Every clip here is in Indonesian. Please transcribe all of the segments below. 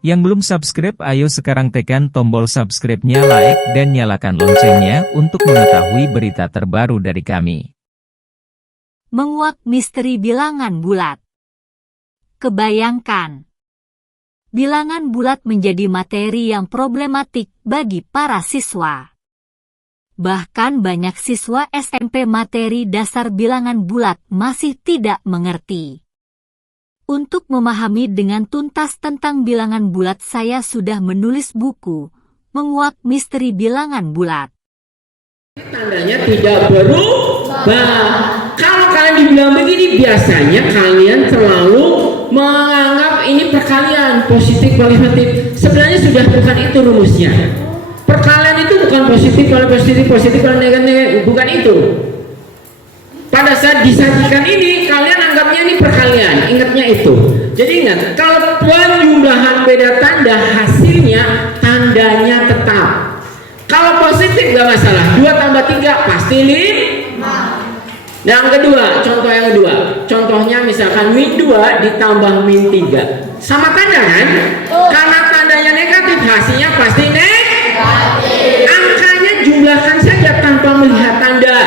Yang belum subscribe, ayo sekarang tekan tombol subscribe-nya, like, dan nyalakan loncengnya untuk mengetahui berita terbaru dari kami. Menguak misteri bilangan bulat. Kebayangkan, bilangan bulat menjadi materi yang problematik bagi para siswa. Bahkan banyak siswa SMP materi dasar bilangan bulat masih tidak mengerti. Untuk memahami dengan tuntas tentang bilangan bulat, saya sudah menulis buku, Menguak Misteri Bilangan Bulat. Tandanya tidak berubah. Kalau kalian dibilang begini, biasanya kalian selalu menganggap ini perkalian, positif kualitatif. Sebenarnya sudah bukan itu rumusnya. Perkalian itu bukan positif kalau positif kalau negatif, bukan itu. Pada saat disajikan ini, kalian anggapnya ini perkalian, ingatnya itu. Jadi ingat, kalau penjumlahan beda tanda, hasilnya tandanya tetap. Kalau positif gak masalah, 2 tambah 3 pasti 5. Yang kedua, contoh yang kedua, contohnya misalkan min 2 ditambah min 3. Sama tanda kan? Karena tandanya negatif, hasilnya pasti negatif. Angkanya jumlahkan saja tanpa melihat tanda.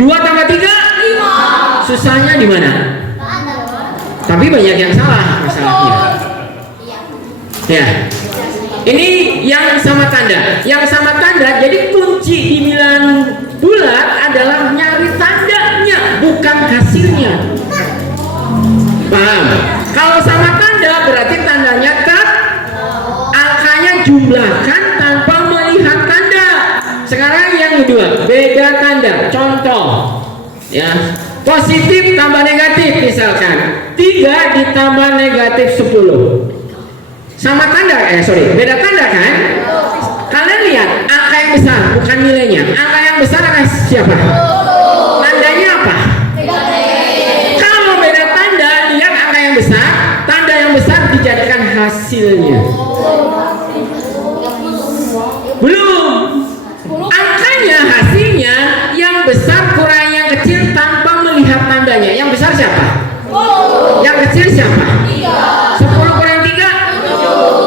2 tambah 3? 5. Susahnya di mana? Tapi banyak yang salah masalahnya. Ya. Ini yang sama tanda. Yang sama tanda, jadi kunci di bilangan bulat adalah nyari tandanya, bukan hasilnya. Paham? Kalau sama tanda berarti tandanya tetap, angkanya jumlahkan tanpa melihat tanda. Sekarang yang kedua, beda tanda. Contoh, ya, positif tambah negatif misalkan 3 ditambah negatif 10. Sama tanda, beda tanda kan? Kalian lihat angka yang besar bukan nilainya. Angka yang besar angka siapa? Tandanya apa? Kalau beda tanda, lihat angka yang besar. Tanda yang besar dijadikan hasilnya. Belum. Angkanya, hasilnya yang besar kurang yang kecil tanpa melihat tandanya. Yang besar siapa? Yang kecil siapa? 10 kurang 3?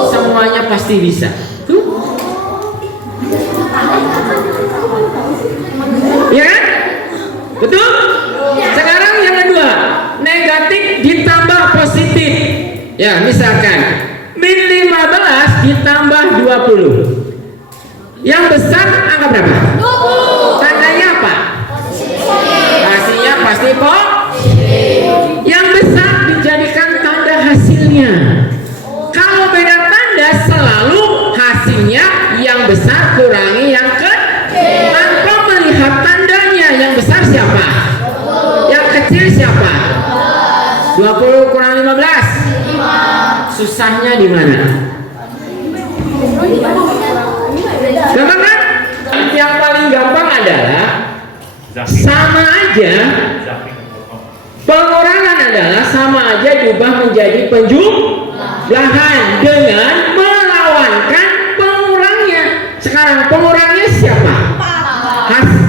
Semuanya pasti bisa. Ya kan? Betul? Sekarang yang kedua, negatif ditambah positif. Ya, misalkan min 15 ditambah 20. Yang besar angka berapa? 20. Tandanya apa? Hasilnya pasti positif. Yang besar dijadikan tanda hasilnya. Kalau beda tanda, selalu hasilnya yang besar kurangi yang kecil. Tanpa melihat tandanya, yang besar siapa? Yang kecil siapa? 20 kurang 15? 5. Susahnya di mana? Gampang kan? Yang paling gampang adalah sama aja. Pengurangan adalah sama aja diubah menjadi penjumlahan dengan melawankan pengurangnya. Sekarang pengurangnya siapa?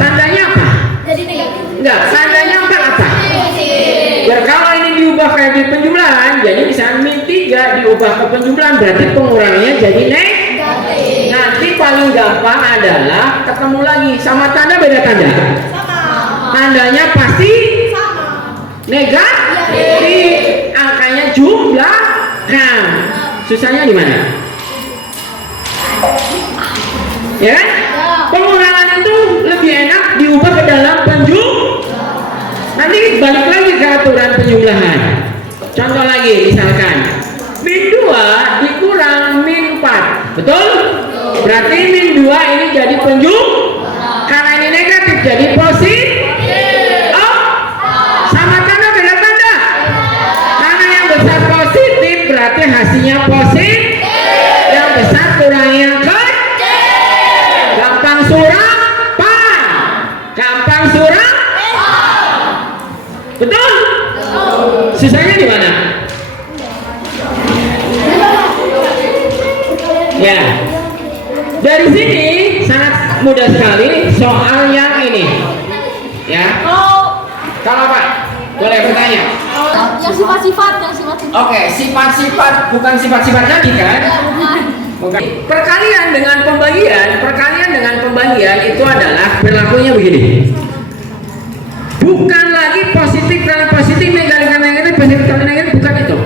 Tandanya apa? Jadi negatif. Enggak, tandanya apa? Ya kalau ini diubah kayak di penjumlahan, jadi misalnya min 3 diubah ke penjumlahan, berarti pengurangnya jadi negatif. Nanti paling gampang adalah ketemu lagi sama tanda beda tanda. Tandanya pasti negatif, angkanya jumlahkan. Susahnya di mana? Ya kan? Pengurangan itu lebih enak diubah ke dalam penjumlahan. Nanti balik lagi ke aturan penjumlahan. Contoh lagi, misalkan min 2 dikurang min 4. Betul? Berarti min 2 ini jadi penjumlahan. Karena ini negatif jadi positif. Berarti hasilnya positif. Yang besar kurang yang kecil. Gampang surapan. Gampang surapan. Betul? Sisanya di mana? Ya. Dari sini sangat mudah sekali soal yang ini. Ya. Kalau Pak, boleh bertanya. Yang sifat-sifat Oke, sifat-sifat bukan sifat-sifat tadi kan? Bukan. Perkalian dengan pembagian itu adalah berlakunya begini. Bukan lagi positif kali positif, negatif kali negatif, positif kali negatif, bukan itu.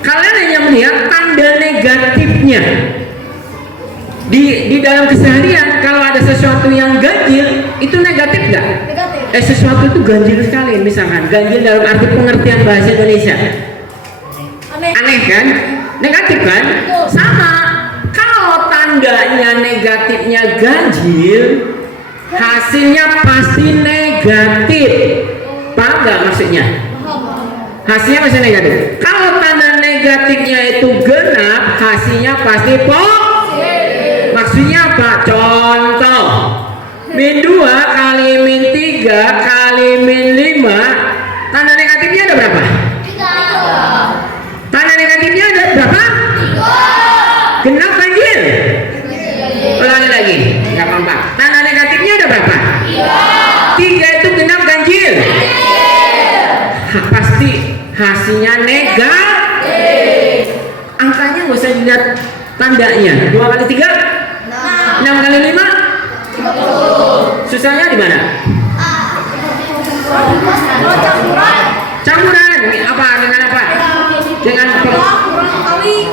Kalian hanya melihat tanda negatifnya. Di dalam keseharian kalau ada sesuatu yang ganjil itu negatif nggak? Negatif. Sesuatu itu ganjil sekali, misalkan ganjil dalam arti pengertian bahasa Indonesia. Aneh kan? Negatif kan? Sama. Kalau tandanya negatifnya ganjil, hasilnya pasti negatif. Paham nggak maksudnya? Hasilnya pasti negatif. Kalau tanda negatifnya itu genap, hasilnya pasti positif. Maksudnya apa? Contoh, min 2 kali min 3 kali min 5, tanda negatifnya ada berapa? 3. Tanda negatifnya ada berapa? 3. Genap ganjil? Ulangi lagi, nggak kompak. Tanda negatifnya ada berapa? 3 itu genap ganjil? Pasti hasilnya negatif. Angkanya nggak usah dilihat tandanya. 2 kali 3? 6 kali 5? 30. Susahnya di mana? Campuran. Apa? Dengan apa?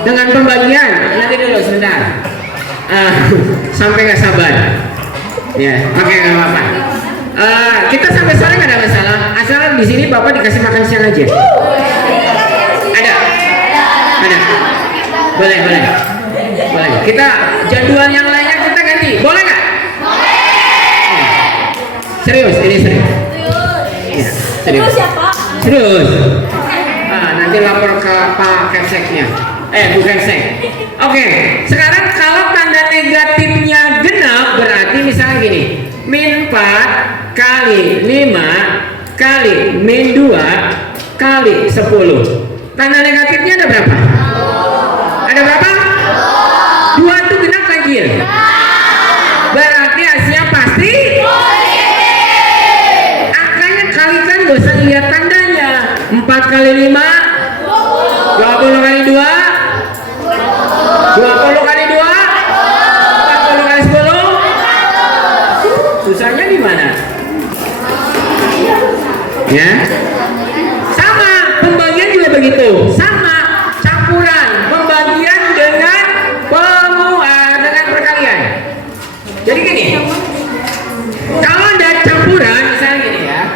Dengan pembagian. Nanti dulu sebentar. Sampai nggak sabar. Ya, oke, nggak apa-apa. Kita sampai sore nggak ada masalah. Asal di sini Bapak dikasih makan siang aja. Ada? Boleh. Kita jadwal yang lainnya kita ganti. Boleh nggak? Serius, ini serius. Ya, serius. Serius. Nanti lapor ke Pak Kemseknya. Bukan sek. Oke, sekarang kalau tanda negatifnya genap berarti misalnya gini, min 4 kali 5 kali min 2 kali 10. Tanda negatifnya ada berapa? Ada berapa? 2 itu genap ganjil. Berarti hasilnya pasti angkanya kalikan, gak usah lihat tandanya. 4 kali 5 20 kali 2 20 kali 2 40 kali 10. Susahnya di mana? Ya. Sama, pembagian juga begitu. Sama, campuran pembagian dengan dengan perkalian. Jadi gini. Kalau ada campuran misalnya gini ya.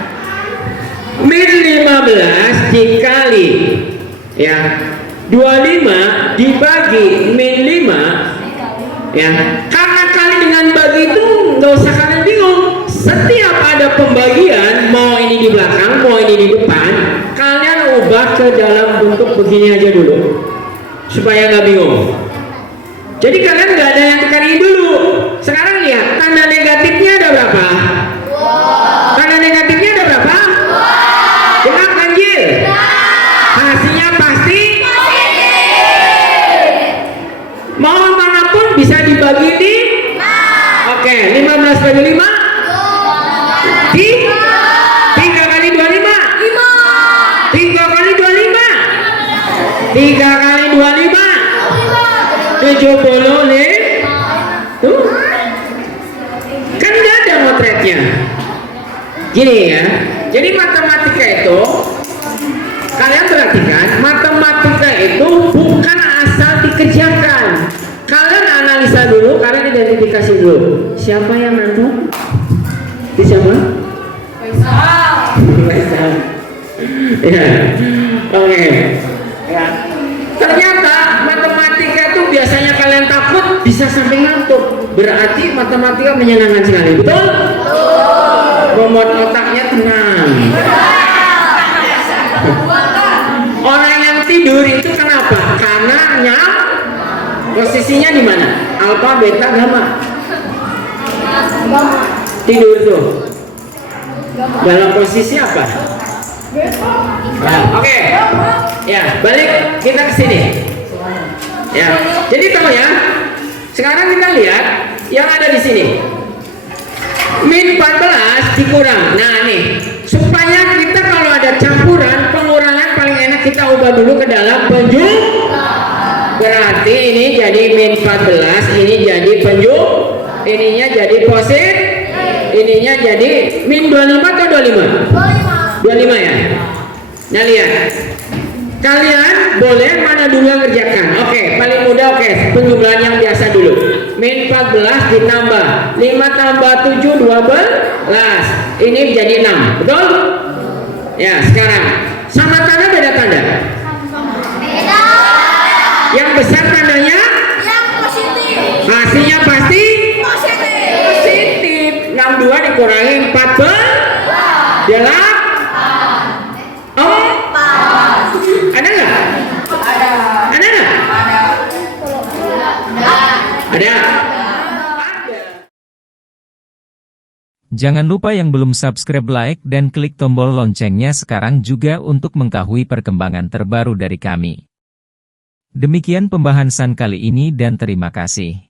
Min 15 dikali ya 25 dibagi min 5 ya, karena kali dengan bagi itu nggak usah kalian bingung. Setiap ada pembagian, mau ini di belakang mau ini di depan, kalian ubah ke dalam bentuk begini aja dulu supaya nggak bingung. Jadi kalian nggak ada yang dikali dulu. Sekarang lihat tanda negatifnya ada berapa? Tanda negatifnya ada berapa? Genap ganjil. Hasilnya pasti mau manapun bisa dibagi di oke, 15 bagi 5 di 3 kali 25 3 kali 25 3 kali 25 70 nih tuh kan gak ada motretnya gini ya. Jadi matematika itu kalian perhatikan, matematika itu bukan asal dikerjakan. Kalian analisa dulu, kalian identifikasi dulu. Siapa yang ngantuk? Itu siapa? Faisal. Ya, oke. Ya. Ternyata matematika itu biasanya kalian takut bisa sampai ngantuk. Berarti matematika menyenangkan sekali, betul? Membuat otaknya tenang. Orang yang tidur itu kenapa? Karena posisinya di mana? Alfa, beta, gamma. Tidur tuh. Dalam posisi apa? Nah, oke. Ya, balik kita ke sini. Ya. Jadi tahu ya. Sekarang kita lihat yang ada di sini. Min 14 dikurang. Nah, nih. Supaya kita kalau ada campuran, pengurangan paling enak kita ubah dulu ke dalam penjumlah. Berarti ini jadi min 14, ini jadi ininya jadi positif, ininya jadi min 25 atau 25? 25 ya. Nah lihat, kalian boleh mana dulu yang kerjakan. Oke, paling mudah oke, penjumlahan yang biasa dulu. Min 14 ditambah 5 tambah 7 12. Ini jadi 6, betul? Ya, sekarang sama tanda beda tanda? Beda. Yang besar tandanya? Yang positif. Hasilnya pasti? Positif. Positif. 62 dikurangi 14. Adalah? Ada nggak? Ada. Ada nggak? Ada. Jangan lupa yang belum subscribe, like, dan klik tombol loncengnya sekarang juga untuk mengetahui perkembangan terbaru dari kami. Demikian pembahasan kali ini dan terima kasih.